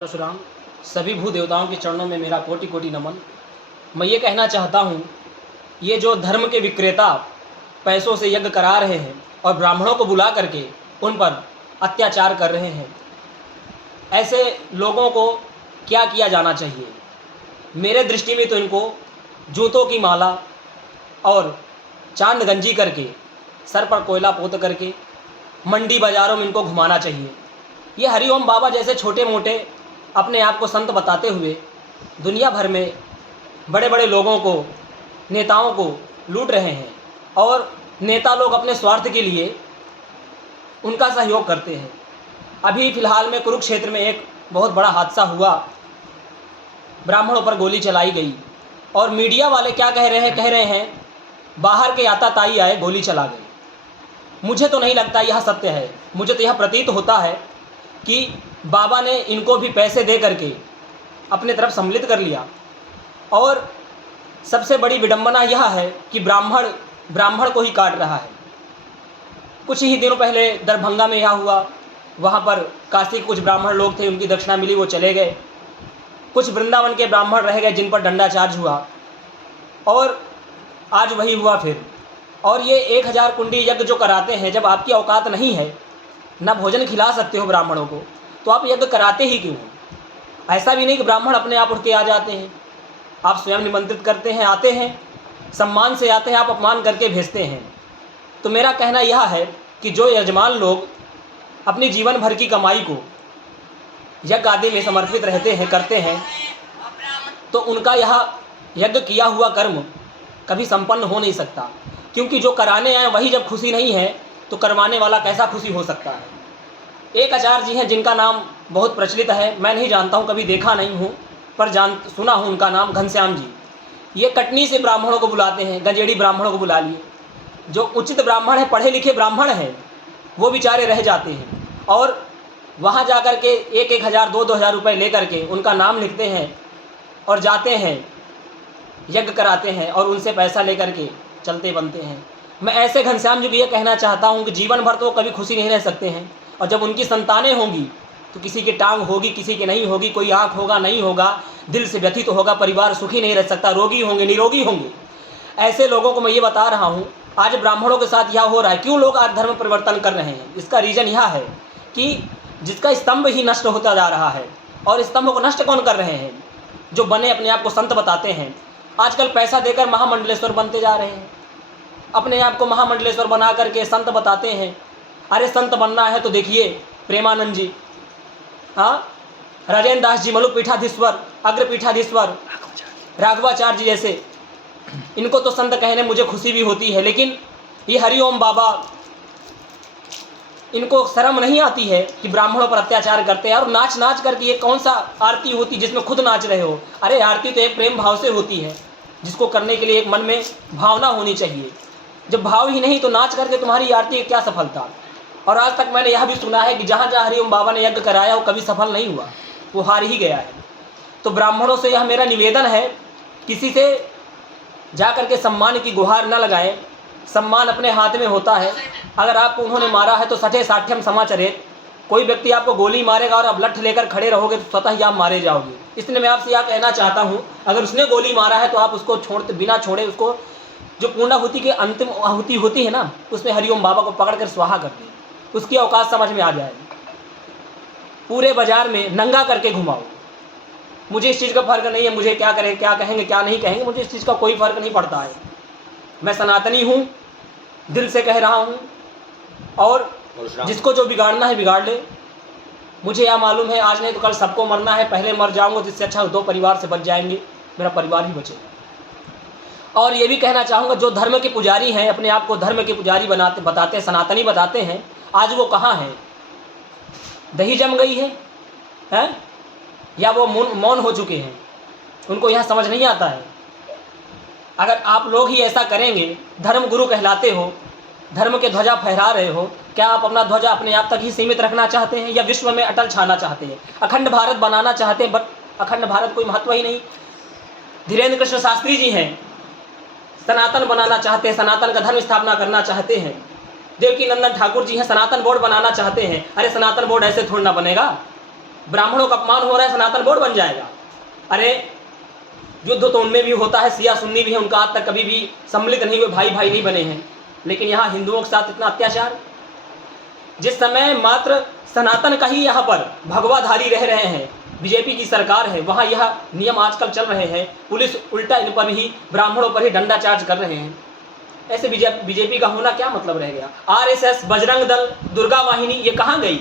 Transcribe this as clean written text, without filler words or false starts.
परशुराम, सभी भू देवताओं के चरणों में मेरा कोटि कोटि नमन। मैं ये कहना चाहता हूँ, ये जो धर्म के विक्रेता पैसों से यज्ञ करा रहे हैं और ब्राह्मणों को बुला करके उन पर अत्याचार कर रहे हैं, ऐसे लोगों को क्या किया जाना चाहिए? मेरे दृष्टि में तो इनको जूतों की माला और चांद गंजी करके, सर पर कोयला पोत करके मंडी बाज़ारों में इनको घुमाना चाहिए। ये हरिओम बाबा जैसे छोटे मोटे अपने आप को संत बताते हुए दुनिया भर में बड़े बड़े लोगों को, नेताओं को लूट रहे हैं और नेता लोग अपने स्वार्थ के लिए उनका सहयोग करते हैं। अभी फ़िलहाल में कुरुक्षेत्र में एक बहुत बड़ा हादसा हुआ, ब्राह्मणों पर गोली चलाई गई और मीडिया वाले क्या कह रहे हैं बाहर के आताताई आए, गोली चला गई। मुझे तो नहीं लगता यह सत्य है। मुझे तो यह प्रतीत होता है कि बाबा ने इनको भी पैसे दे करके अपने तरफ सम्मिलित कर लिया। और सबसे बड़ी विडंबना यह है कि ब्राह्मण को ही काट रहा है। कुछ ही दिनों पहले दरभंगा में यह हुआ, वहाँ पर काशी के कुछ ब्राह्मण लोग थे, उनकी दक्षिणा मिली, वो चले गए। कुछ वृंदावन के ब्राह्मण रह गए जिन पर डंडा चार्ज हुआ, और आज वही हुआ फिर। और ये 1000 कुंडी यज्ञ जो कराते हैं, जब आपकी औकात नहीं है, ना भोजन खिला सकते हो ब्राह्मणों को, तो आप यज्ञ कराते ही क्यों? ऐसा भी नहीं कि ब्राह्मण अपने आप उठ के आ जाते हैं, आप स्वयं निमंत्रित करते हैं, आते हैं, सम्मान से आते हैं, आप अपमान करके भेजते हैं। तो मेरा कहना यह है कि जो यजमान लोग अपनी जीवन भर की कमाई को यज्ञ आदि में समर्पित रहते हैं, करते हैं, तो उनका यह यज्ञ किया हुआ कर्म कभी संपन्न हो नहीं सकता। क्योंकि जो कराने आए वही जब खुशी नहीं है, तो करवाने वाला कैसा खुशी हो सकता है? एक आचार्य जी हैं जिनका नाम बहुत प्रचलित है, मैं नहीं जानता हूँ, कभी देखा नहीं हूँ, पर सुना हूँ उनका नाम, घनश्याम जी। ये कटनी से ब्राह्मणों को बुलाते हैं, गंजेड़ी ब्राह्मणों को बुला लिए। जो उचित ब्राह्मण हैं, पढ़े लिखे ब्राह्मण हैं, वो बेचारे रह जाते हैं और वहाँ जा कर के 1,000 2,000 रुपये ले करके उनका नाम लिखते हैं और जाते हैं, यज्ञ कराते हैं और उनसे पैसा ले करके चलते बनते हैं। मैं ऐसे घनश्याम जी को ये कहना चाहता हूँ कि जीवन भर तो कभी खुशी नहीं रह सकते हैं, और जब उनकी संतानें होंगी तो किसी की टांग होगी, किसी की नहीं होगी, कोई आँख होगा, नहीं होगा, दिल से व्यथित होगा, परिवार सुखी नहीं रह सकता, रोगी होंगे, निरोगी होंगे। ऐसे लोगों को मैं ये बता रहा हूँ, आज ब्राह्मणों के साथ यह हो रहा है। क्यों लोग आज धर्म परिवर्तन कर रहे हैं? इसका रीज़न यह है कि जिसका स्तंभ ही नष्ट होता जा रहा है। और स्तंभ को नष्ट कौन कर रहे हैं? जो बने अपने आप को संत बताते हैं। आजकल पैसा देकर महामंडलेश्वर बनते जा रहे हैं, अपने आप को महामंडलेश्वर बना करके संत बताते हैं। अरे संत बनना है तो देखिए प्रेमानंद जी, हाँ, राजेंद्र दास जी, मलुक पीठाधीश्वर, अग्र पीठाधीश्वर, राघवाचार्य जी जैसे, इनको तो संत कहने मुझे खुशी भी होती है। लेकिन ये हरिओम बाबा, इनको शर्म नहीं आती है कि ब्राह्मणों पर अत्याचार करते हैं। और नाच नाच करके, ये कौन सा आरती होती जिसमें खुद नाच रहे हो? अरे आरती तो एक प्रेम भाव से होती है, जिसको करने के लिए एक मन में भावना होनी चाहिए। जब भाव ही नहीं तो नाच करके तुम्हारी आरती की क्या सफलता? और आज तक मैंने यह भी सुना है कि जहाँ जहाँ हरिओम बाबा ने यज्ञ कराया वो कभी सफल नहीं हुआ, वो हार ही गया है। तो ब्राह्मणों से यह मेरा निवेदन है, किसी से जा कर के सम्मान की गुहार न लगाएं। सम्मान अपने हाथ में होता है। अगर आपको उन्होंने मारा है तो सठे साठ्यम समाचरेत। कोई व्यक्ति आपको गोली मारेगा और आप लठ लेकर खड़े रहोगे तो स्वतः ही आप मारे जाओगे। इसलिए मैं आपसे यह कहना चाहता हूँ, अगर उसने गोली मारा है तो आप उसको बिना छोड़े, उसको जो पूर्णाहुति की अंतिम आहुति होती है ना, उसमें हरिओम बाबा को पकड़ कर स्वाहा कर दी। उसकी औकात समझ में आ जाए। पूरे बाजार में नंगा करके घुमाओ। मुझे इस चीज़ का फर्क नहीं है, मुझे क्या करें, क्या कहेंगे, क्या नहीं कहेंगे, मुझे इस चीज़ का कोई फर्क नहीं पड़ता है। मैं सनातनी हूँ, दिल से कह रहा हूँ, और जिसको जो बिगाड़ना है बिगाड़ ले। मुझे यह मालूम है आज नहीं तो कल सबको मरना है, पहले मर जाऊँगा तो इससे अच्छा 2 परिवार से बच जाएंगे, मेरा परिवार ही बचेगा। और ये भी कहना चाहूँगा, जो धर्म के पुजारी हैं, अपने आप को धर्म के पुजारी बताते हैं, सनातनी बताते हैं, आज वो कहाँ हैं? दही जम गई है या वो मौन हो चुके हैं? उनको यह समझ नहीं आता है। अगर आप लोग ही ऐसा करेंगे, धर्म गुरु कहलाते हो, धर्म के ध्वजा फहरा रहे हो, क्या आप अपना ध्वजा अपने आप तक ही सीमित रखना चाहते हैं या विश्व में अटल छाना चाहते हैं? अखंड भारत बनाना चाहते हैं, बट अखंड भारत कोई महत्व ही नहीं। धीरेन्द्र कृष्ण शास्त्री जी हैं, सनातन बनाना चाहते हैं, सनातन का धर्म स्थापना करना चाहते हैं। देवकी नंदन ठाकुर जी हैं, सनातन बोर्ड बनाना चाहते हैं। अरे सनातन बोर्ड ऐसे थोड़ा ना बनेगा। ब्राह्मणों का अपमान हो रहा है, सनातन बोर्ड बन जाएगा। अरे युद्ध तो उनमें भी होता है, सिया सुन्नी भी है, उनका आज तक कभी भी सम्मिलित नहीं हुए, भाई भाई नहीं बने हैं। लेकिन यहाँ हिंदुओं के साथ इतना अत्याचार, जिस समय मात्र सनातन का ही यहाँ पर भगवाधारी रह रहे हैं, बीजेपी की सरकार है, वहाँ यह नियम आजकल चल रहे हैं, पुलिस उल्टा इन पर ही, ब्राह्मणों पर ही डंडा चार्ज कर रहे हैं। ऐसे बीजेपी का होना क्या मतलब रह गया? आरएसएस, बजरंग दल, दुर्गा वाहिनी, ये कहाँ गई?